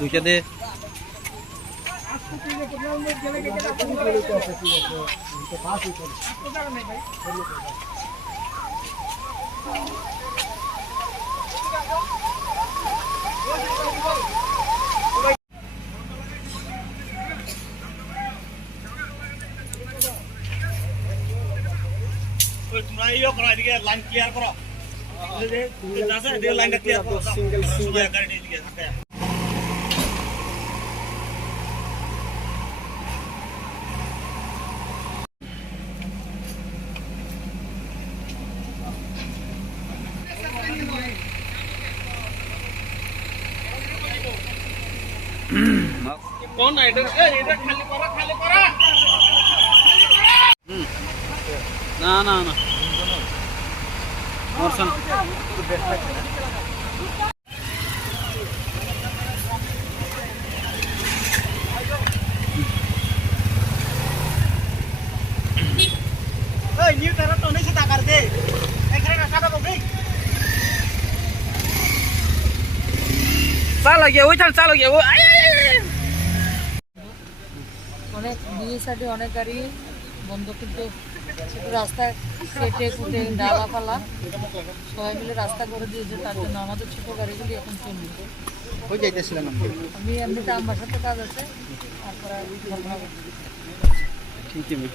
দুইটা দে তোমরা ইও করো এদিকে লাইন ক্লিয়ার করো এদিকে লাইনটা ক্লিয়ার করো সিঙ্গেল সিঙ্গেল গাড়ি এদিকে কোন এটা এটা খালি করা না না না মরছন এই নিউ টারা তো নেই সেটা কর দে এখানে রাখা দাও ভাই চালা গিয়া ওই চালা গিয়া ও অনেক দুই সাইডে অনেক গাড়ি বন্ধ, কিন্তু রাস্তায় কেটে কুটে ডালা ফালা সবাই মিলে রাস্তা করে দিয়েছে, তার জন্য আমাদের ছোট গাড়িগুলি এখন চলবে। ওই যাইতেছিলাম আমি এমনিতে আমার সাথে কাজ আছে, তারপরে ঠিক আছে।